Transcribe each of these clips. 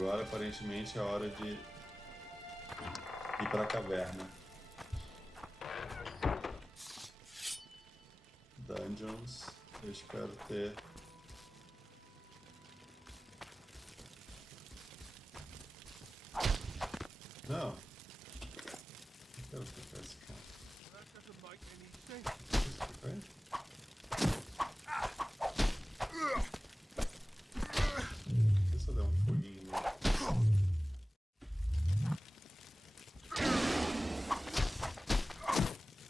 Agora, aparentemente, é hora de ir para a caverna. Dungeons. Eu espero ter... Não. Eu quero pegar esse cara. Foi? Deixa eu dar um foguinho nele.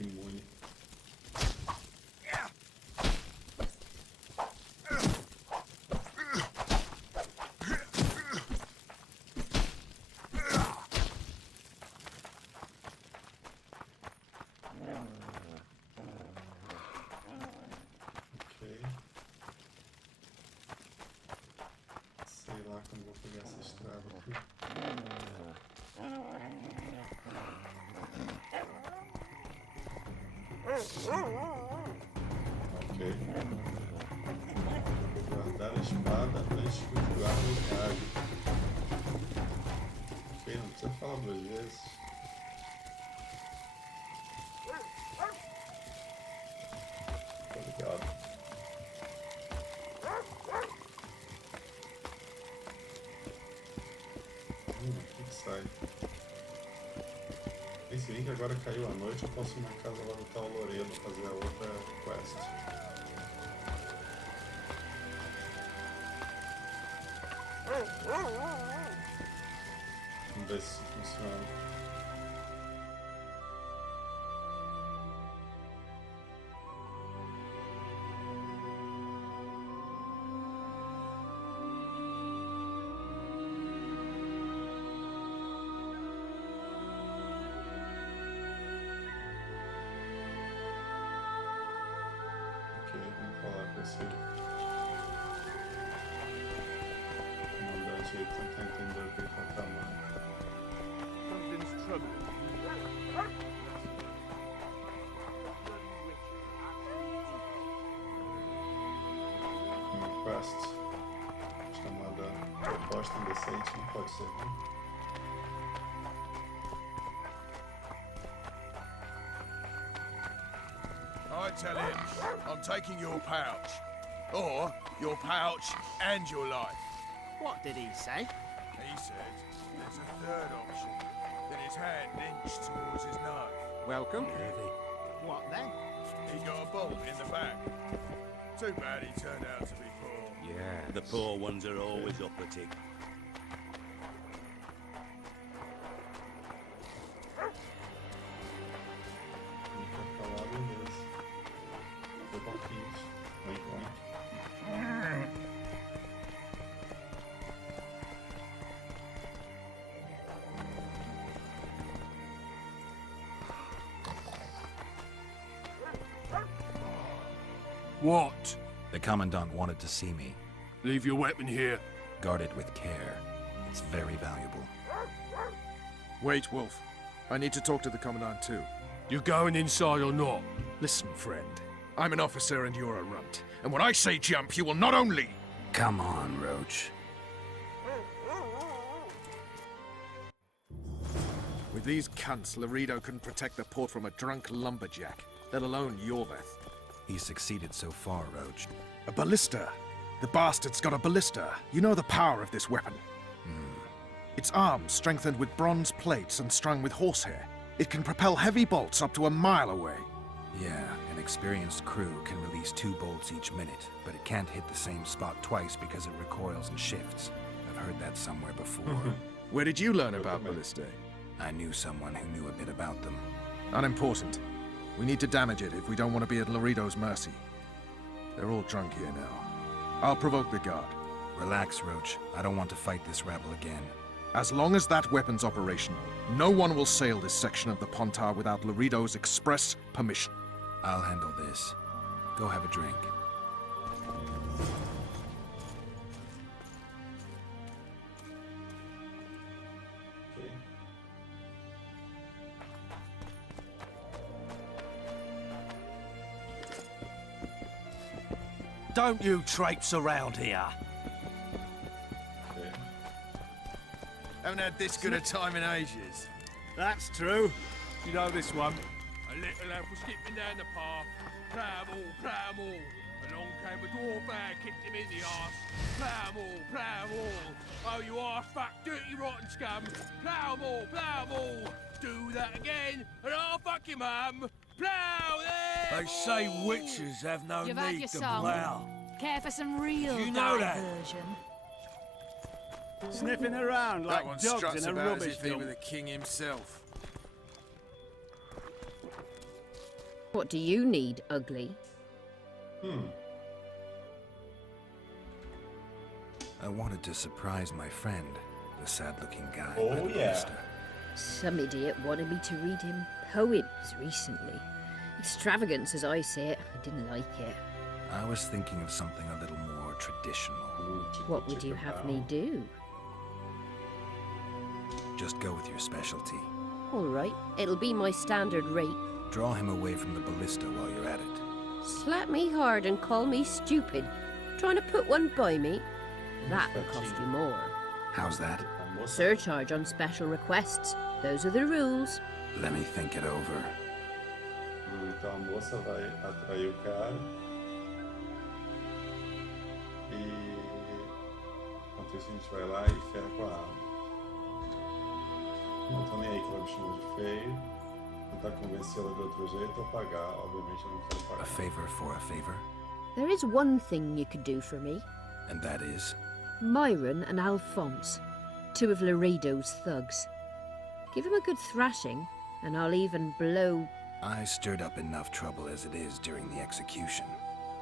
Imune. Sei lá como vou pegar essa estrada aqui. Ok. Guardar a espada antes que o guarda reage. Ok, não precisa falar duas vezes. Obrigado. Aqui que sai. Se bem que agora caiu a noite, eu posso ir na casa lá do tal Loredo fazer a outra quest. Vamos ver se isso funciona. Vamos falar com esse comandante aí, tentar entender o que ele está tramando. Uma quest chamada Proposta Indecente, não pode ser, né? I tell him, I'm taking your pouch. Or your pouch and your life. What did he say? He said there's a third option. That his hand inched towards his knife. Welcome. What then? He got a bolt in the back. Too bad he turned out to be poor. Yeah, the poor ones are always uppity. What? The Commandant wanted to see me. Leave your weapon here. Guard it with care. It's very valuable. Wait, Wolf. I need to talk to the Commandant too. You going inside or not? Listen, friend. I'm an officer and you're a runt. And when I say jump, you will not only... Come on, Roach. With these cunts, Loredo couldn't protect the port from a drunk lumberjack, let alone Yorveth. He's succeeded so far, Roach. A ballista. The bastard's got a ballista. You know the power of this weapon. Its arms strengthened with bronze plates and strung with horsehair. It can propel heavy bolts up to a mile away. Yeah, an experienced crew can release 2 bolts each minute, but it can't hit the same spot twice because it recoils and shifts. I've heard that somewhere before. Where did you learn about ballistae? I knew someone who knew a bit about them. Unimportant. We need to damage it if we don't want to be at Loredo's mercy. They're all drunk here now. I'll provoke the guard. Relax, Roach. I don't want to fight this rabble again. As long as that weapon's operational, no one will sail this section of the Pontar without Loredo's express permission. I'll handle this. Go have a drink. Don't you traipse around here. Haven't had this good a time in ages. That's true. You know this one? A little lad was skipping down the path. Plough 'em all. Along came a dwarf there, kicked him in the arse. Plough 'em all. Oh, you arse-fuck, dirty, rotten scum. Plough 'em all. Do that again, and I'll fuck your mum. Plough them They say witches have no You've had need your to song. plough. Care for some real You know that. diversion? Sniffing around That like one dogs struts in a about as rubbish if he were dump. the king himself. What do you need, ugly? I wanted to surprise my friend, the sad-looking guy Oh, by the yeah. ballista. Some idiot wanted me to read him poems recently. Extravagance, as I say it. I didn't like it. I was thinking of something a little more traditional. What would you have me do? Just go with your specialty. All right, it'll be my standard rate. Draw him away from the ballista while you're at it. Slap me hard and call me stupid. Trying to put one by me? That'll cost you more. How's that? Surcharge on special requests. Those are the rules. Let me think it over. Então a moça vai atrair o cara. E enquanto isso a gente vai lá e ferra com a arma. Não tô nem aí que ela me chama de feio. Tentar convencê-la de outro jeito ou pagar. Obviamente eu não quero A pagar. favor for a favor? There is one thing you could do for me. And that is? Myron and Alphonse, two of Loredo's thugs. Give him a good thrashing, and I'll even blow... I stirred up enough trouble as it is during the execution.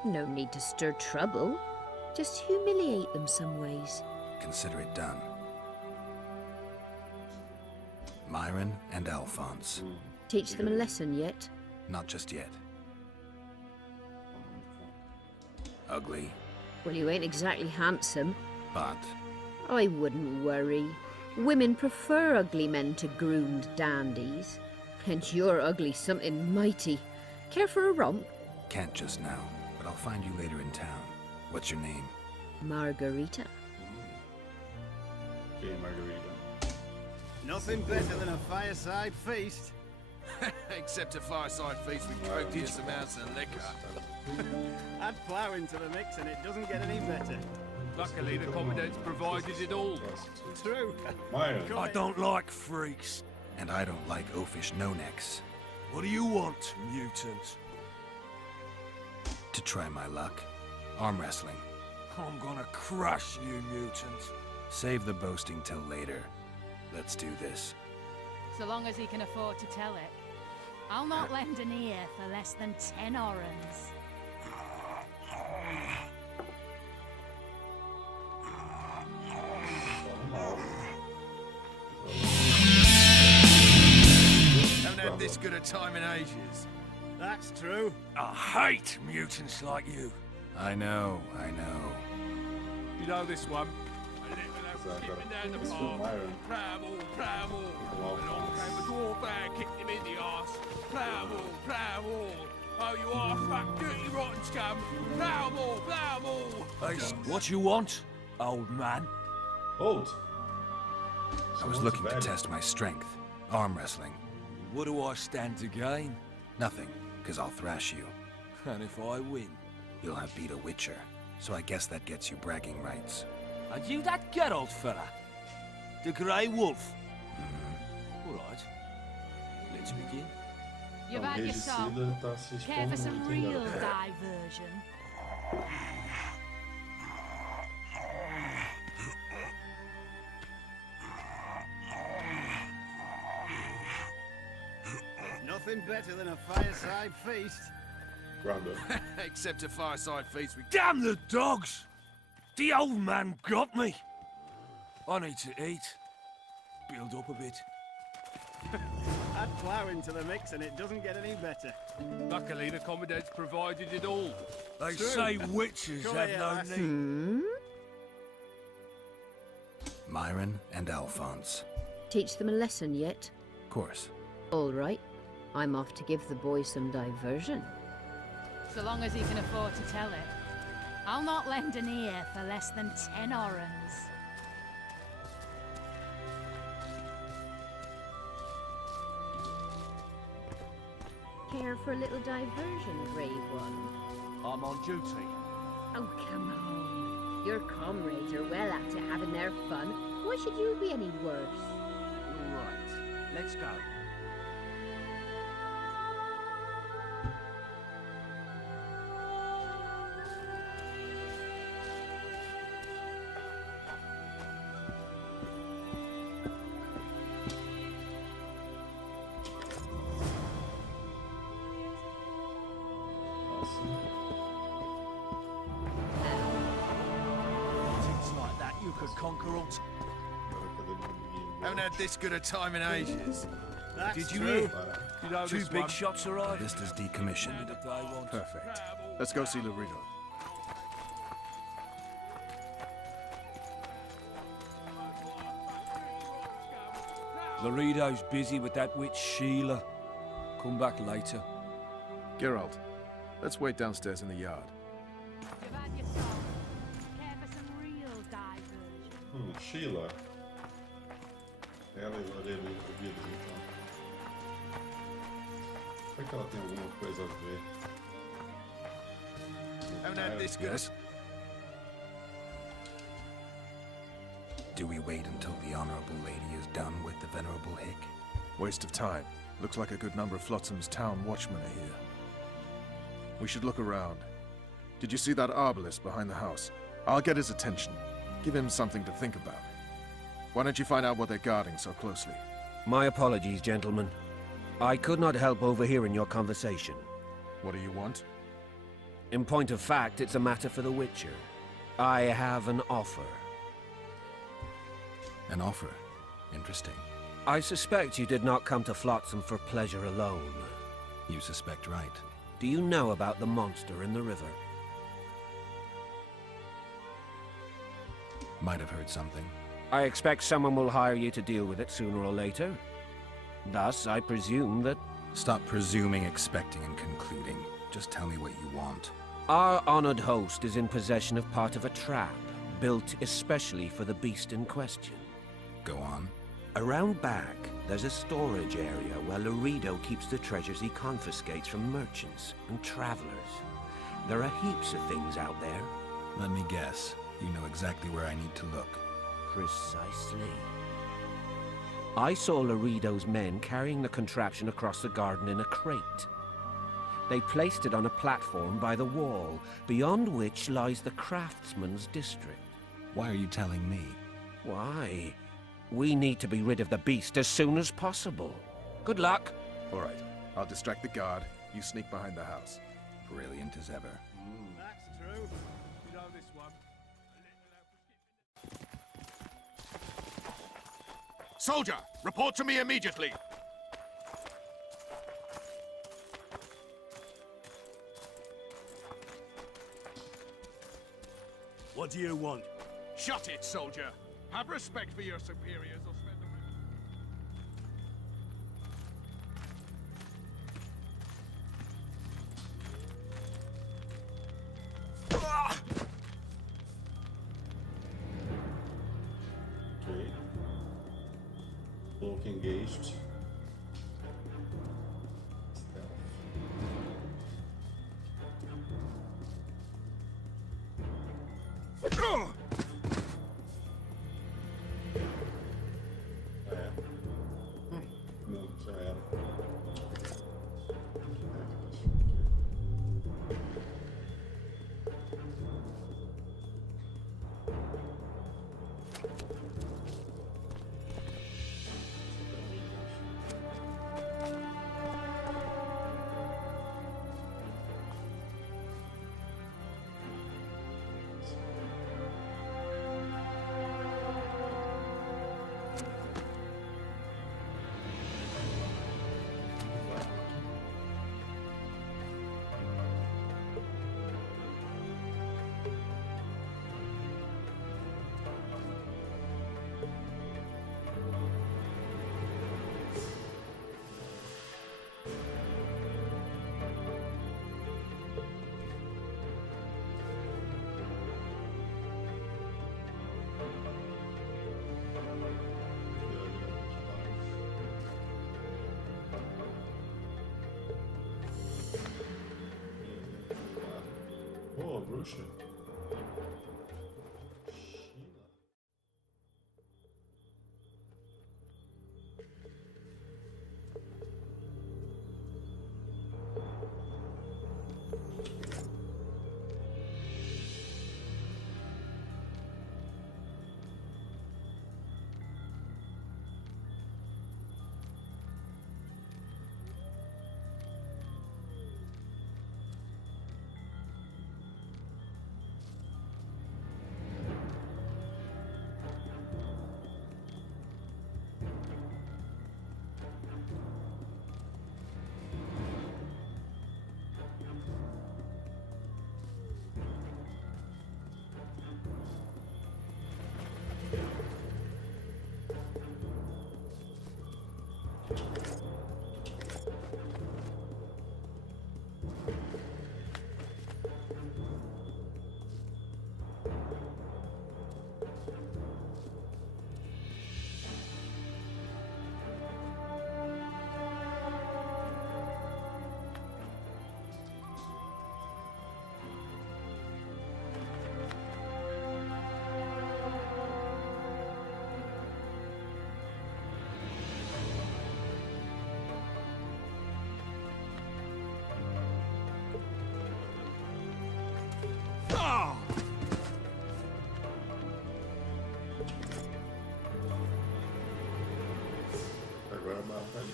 No need to stir trouble. Just humiliate them some ways. Consider it done. Myron and Alphonse. Teach them a lesson yet? Not just yet. Ugly, Well, you ain't exactly handsome. but I wouldn't worry. Women prefer ugly men to groomed dandies. And you're ugly something mighty. Care for a romp? can't just now. But I'll find you later in town. What's your name? Margarita. Ok, Margarita. Nothing better than a fireside feast. Except a fireside feast with copious amounts of liquor. Add plough into the mix and it doesn't get any better. Luckily, the commandant's provided it all. True. Myron. I don't like freaks. And I don't like oafish no-necks. What do you want, mutant? To try my luck. Arm wrestling. I'm gonna crush you, mutant. Save the boasting till later. Let's do this. So long as he can afford to tell it. I'll not lend an ear for less than 10 orens. Haven't had this good a time in ages. That's true. I hate mutants like you. I know. You know this one? A little lad was skipping down the This was path. Myron. Plough 'em all. Along came a dwarf there, kicked him in the arse. Plough 'em all. Oh, you arse-fuck, dirty, rotten scum. Plough 'em all. Hey, what you want, old man? Old. I was looking to test my strength. Arm wrestling. What do I stand to gain? Nothing, because I'll thrash you. And if I win? You'll have beat a witcher. So I guess that gets you bragging rights. Are you that good old fella? The Grey Wolf? All right. Let's begin. You've O had your song. regicida tá se Care for expondo some muito, hein, real galera? diversion? Nothing better than a fireside feast. Brando. Except a fireside feast with Damn the dogs! The old man got me. I need to eat. Build up a bit. Add plough into the mix and it doesn't get any better. Luckily, the commandant's provided it all. They say witches Come have here, no lassie. need. Myron and Alphonse. Teach them a lesson yet? Of course. All right. I'm off to give the boys some diversion. So long as he can afford to tell it. I'll not lend an ear for less than 10 orens. care for a little diversion, brave one? I'm on duty. Oh, come on. Your comrades are well at it having their fun. Why should you be any worse? Right, let's go. Things like that you could conquer all. Haven't had this good a time in ages. That's Did you true. hear? You know Two this big one? shots The arrived. Vista's decommissioned. Perfect. Let's go see Loredo. Loredo's busy with that witch Sheila. Come back later. Geralt, let's wait downstairs in the yard. You've had your song. Care for some real diversion. Sheila. Ela e Loredo ouvidos então. Será que ela tem alguma coisa a ver? Haven't had this good. Yes? Do we wait until the Honorable Lady is done with the Venerable Hick? Waste of time. Looks like a good number of Flotsam's town watchmen are here. We should look around. Did you see that arbalist behind the house? I'll get his attention. Give him something to think about. Why don't you find out what they're guarding so closely? My apologies, gentlemen. I could not help overhearing your conversation. What do you want? In point of fact, it's a matter for the Witcher. I have an offer. An offer. Interesting. I suspect you did not come to Flotsam for pleasure alone. You suspect right. Do you know about the monster in the river? Might have heard something. I expect someone will hire you to deal with it sooner or later. Thus, I presume that Stop presuming, expecting, and concluding. Just tell me what you want. our honored host is in possession of part of a trap, built especially for the beast in question. Go on. Around back, there's a storage area where Loredo keeps the treasures he confiscates from merchants and travelers. There are heaps of things out there. Let me guess. You know exactly where I need to look. Precisely. I saw Loredo's men carrying the contraption across the garden in a crate. They placed it on a platform by the wall, beyond which lies the craftsman's district. Why are you telling me? Why? We need to be rid of the beast as soon as possible. Good luck. All right. I'll distract the guard. You sneak behind the house. Brilliant as ever. That's true. You know this one? Soldier, report to me immediately. What do you want? Shut it, soldier. Have respect for your superiors or spend the... Ok. Cloak engaged. Não, já era. bruxa. Agora mata ali.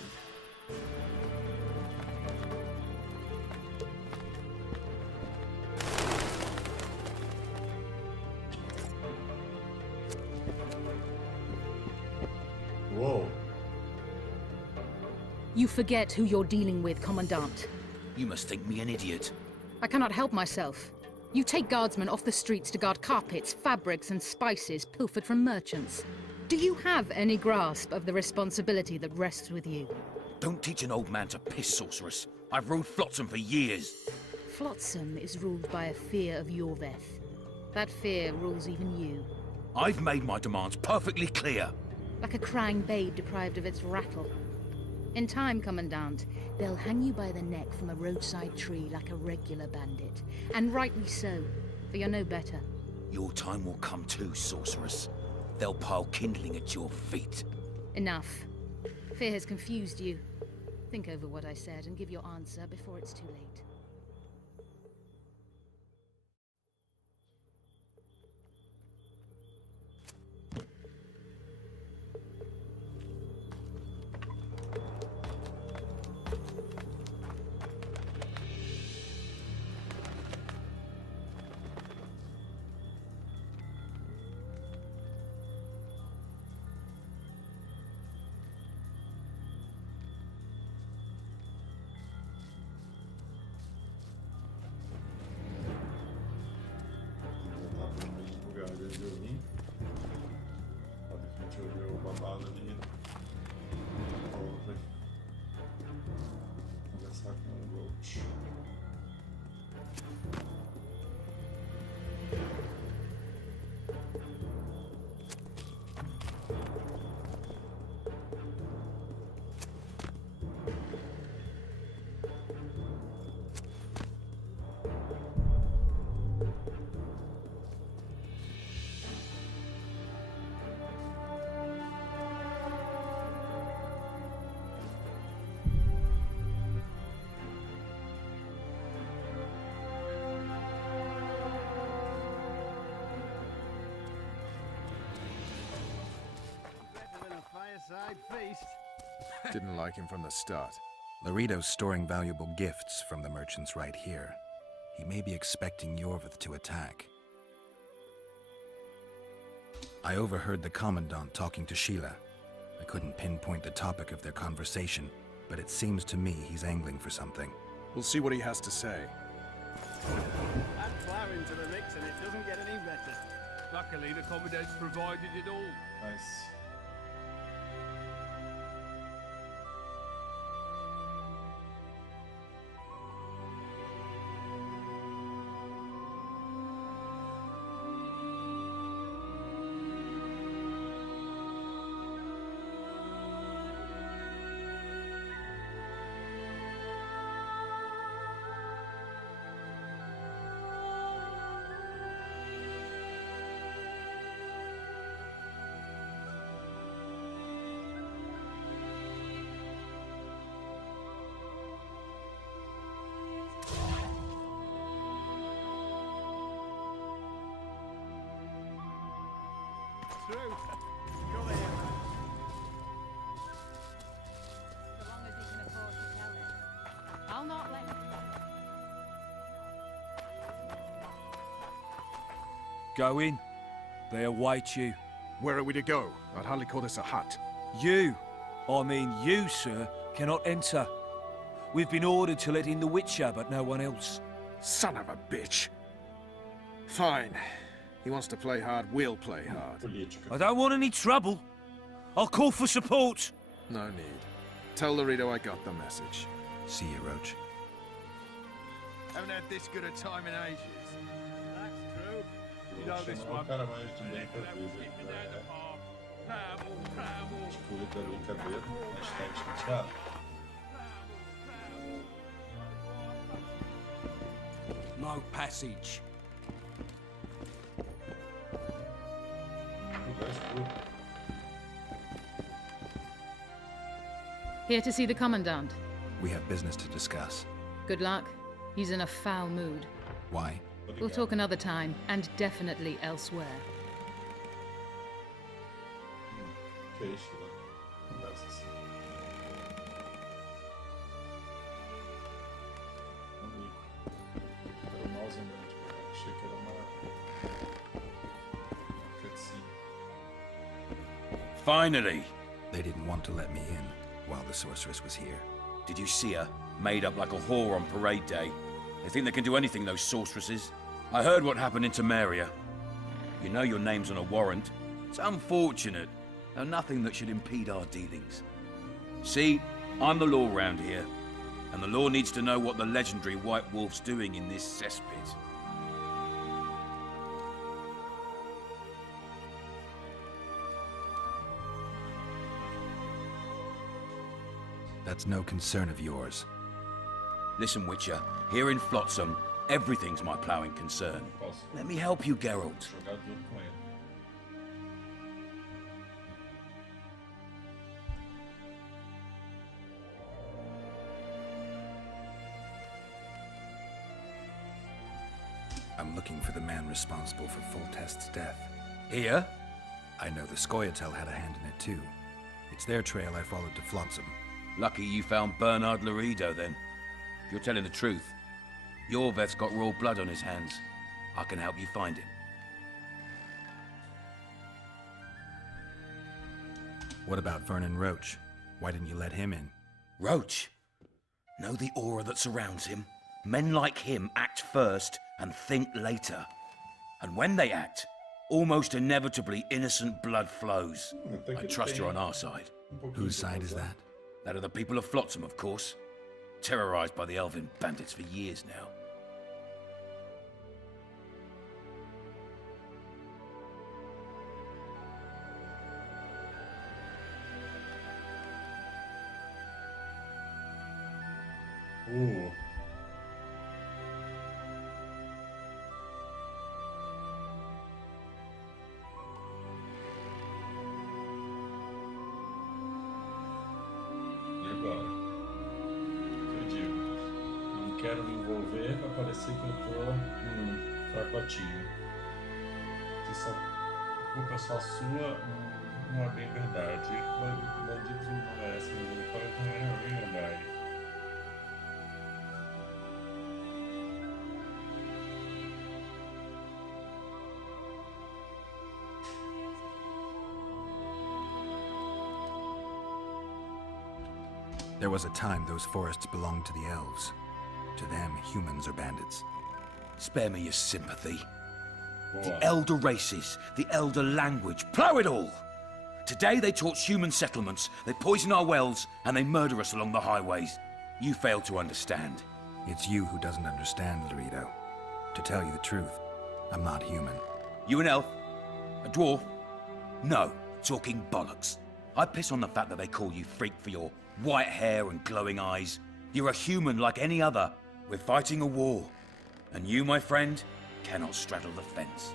Whoa. You forget who you're dealing with, Commandant. You must think me an idiot. I cannot help myself. You take guardsmen off the streets to guard carpets, fabrics, and spices pilfered from merchants. Do you have any grasp of the responsibility that rests with you? Don't teach an old man to piss, sorceress. I've ruled Flotsam for years. Flotsam is ruled by a fear of Yorveth. That fear rules even you. I've made my demands perfectly clear. Like a crying babe deprived of its rattle. In time, Commandant, they'll hang you by the neck from a roadside tree like a regular bandit. And rightly so, for you're no better. Your time will come too, sorceress. They'll pile kindling at your feet. Enough. Fear has confused you. Think over what I said and give your answer before it's too late. Babado ali. Conversar com o Roach. Feast. Didn't like him from the start. Loredo's storing valuable gifts from the merchants right here. He may be expecting Yorveth to attack. I overheard the Commandant talking to Sheila. I couldn't pinpoint the topic of their conversation, but it seems to me he's angling for something. We'll see what he has to say. Add flour into the mix and it doesn't get any better. Luckily, the Commandant's provided it all. Nice. true. Come here. So long as he can afford to tell it. I'll not let him. Go in. They await you. Where are we to go? I'd hardly call this a hut. You, I mean you, sir, cannot enter. We've been ordered to let in the Witcher, but no one else. Son of a bitch. Fine. He wants to play hard, we'll play hard. Política. I don't want any trouble. I'll call for support. No need. Tell Loredo I got the message. See you, Roach. Haven't had this good a time in ages. That's true. You know this É um one. cara mais de bem pra Level, vida. keep me down the path. Travel, travel. Excluído da brincadeira. Hashtag chateado. No passage. Lugar escuro. Here to see the Commandant. We have business to discuss. Good luck. He's in a foul mood. Why? We'll talk another time, and definitely elsewhere. Peixe lá. Conversa assim. Amigo. Era o mouse andante, cara. Achei que era uma cutscene. Finally! They didn't want to let me in while the sorceress was here. Did you see her? Made up like a whore on parade day. They think they can do anything, those sorceresses. I heard what happened in Temeria. You know your name's on a warrant. It's unfortunate. Now, nothing that should impede our dealings. See, I'm the law round here. And the law needs to know what the legendary White Wolf's doing in this cesspit. That's no concern of yours. Listen, Witcher, here in Flotsam, everything's my ploughing concern. Posso Let me help you, Geralt. jogar duro com ele. I'm looking for the man responsible for Foltest's death. Here? I know the Scoia'tael had a hand in it too. It's their trail I followed to Flotsam. Lucky you found Bernard Loredo, then. If you're telling the truth, your vet's got raw blood on his hands. I can help you find him. What about Vernon Roach? Why didn't you let him in? Roach? Know the aura that surrounds him? Men like him act first and think later. And when they act, almost inevitably innocent blood flows. I trust you're on our side. Whose side is that? That of the people of Flotsam, of course. Terrorized by the elven bandits for years now. E agora? Eu digo, não quero me envolver pra parecer que eu tô fracotinho. Se essa culpa é só sua, não é bem verdade. Bandidos não merecem, mas ele fala que não é bem verdade. There was a time those forests belonged to the elves. To them, humans are bandits. Spare me your sympathy. Boa. The elder races, the elder language, plough it all! Today they torch human settlements, they poison our wells, and they murder us along the highways. You fail to understand. It's you who doesn't understand, Loredo. To tell you the truth, I'm not human. You an elf? A dwarf? No, talking bollocks. I piss on the fact that they call you freak for your white hair and glowing eyes. You're a human like any other. We're fighting a war. And you, my friend, cannot straddle the fence.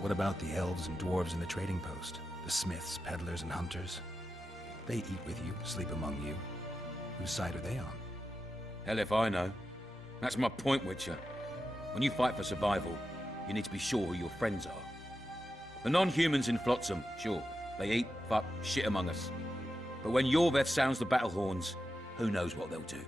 What about the elves and dwarves in the trading post? The smiths, peddlers, and hunters? They eat with you, sleep among you. Whose side are they on? Hell if I know. That's my point, Witcher. When you fight for survival, you need to be sure who your friends are. The non-humans in Flotsam, sure, they eat, fuck, shit among us. But when Yorveth sounds the battle horns, who knows what they'll do.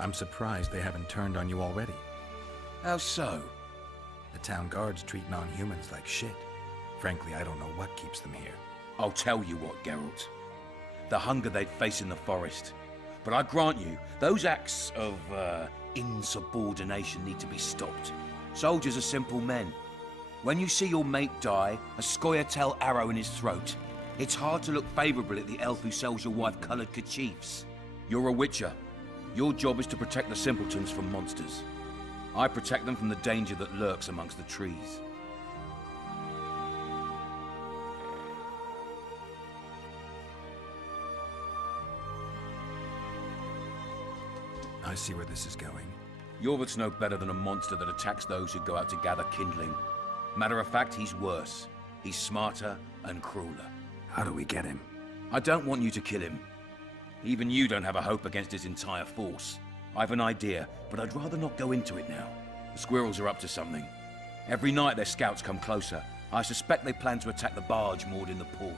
I'm surprised they haven't turned on you already. How so? The town guards treat non-humans like shit. Frankly, I don't know what keeps them here. I'll tell you what, Geralt. The hunger they'd face in the forest. But I grant you, those acts of, insubordination need to be stopped. Soldiers are simple men. When you see your mate die, a scoia'tael arrow in his throat, it's hard to look favourably at the elf who sells your wife coloured kerchiefs. You're a Witcher. Your job is to protect the simpletons from monsters. I protect them from the danger that lurks amongst the trees. I see where this is going. Yorveth's no better than a monster that attacks those who go out to gather kindling. Matter of fact, he's worse. He's smarter and crueler. How do we get him? I don't want you to kill him. Even you don't have a hope against his entire force. I've an idea, but I'd rather not go into it now. The squirrels are up to something. Every night their scouts come closer. I suspect they plan to attack the barge moored in the port.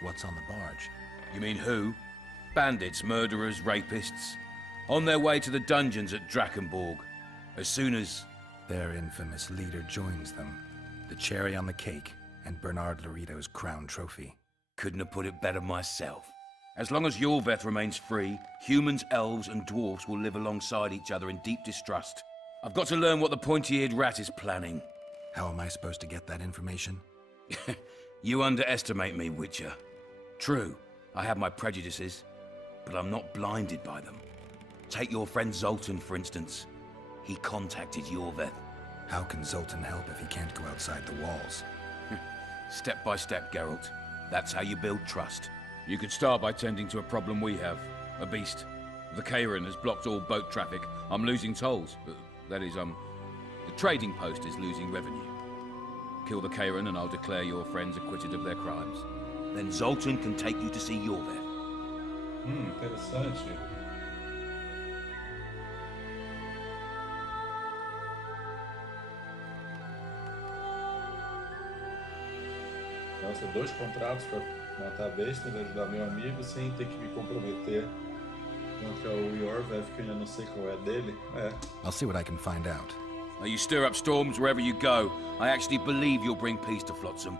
What's on the barge? You mean who? Bandits, murderers, rapists. On their way to the dungeons at Drakenborg. As soon as... Their infamous leader joins them. The cherry on the cake, and Bernard Loredo's crown trophy. Couldn't have put it better myself. As long as Yorveth remains free, humans, elves, and dwarfs will live alongside each other in deep distrust. I've got to learn what the pointy-eared rat is planning. How am I supposed to get that information? You underestimate me, Witcher. True, I have my prejudices, but I'm not blinded by them. Take your friend Zoltan, for instance. He contacted Yorveth. How can Zoltan help if he can't go outside the walls? Step by step, Geralt. That's how you build trust. You could start by tending to a problem we have. A beast. The Kairan has blocked all boat traffic. I'm losing tolls. That is, the trading post is losing revenue. Kill the Kairan and I'll declare your friends acquitted of their crimes. Then Zoltan can take you to see Yorveth. Interessante. Nossa, 2 contratos para matar a besta e ajudar meu amigo sem ter que me comprometer contra o Yorveth, que eu ainda não sei qual é dele. I'll see what I can find out. Now you stir up storms wherever you go. I actually believe you'll bring peace to Flotsam.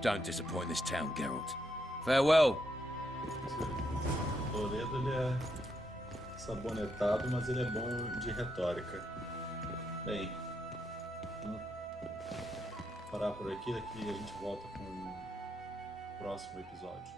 Don't disappoint this town, Geralt. Farewell. Loredo, ele é sabonetado, mas ele é bom de retórica. Bem, vamos parar por aqui, daqui a gente volta com o próximo episódio.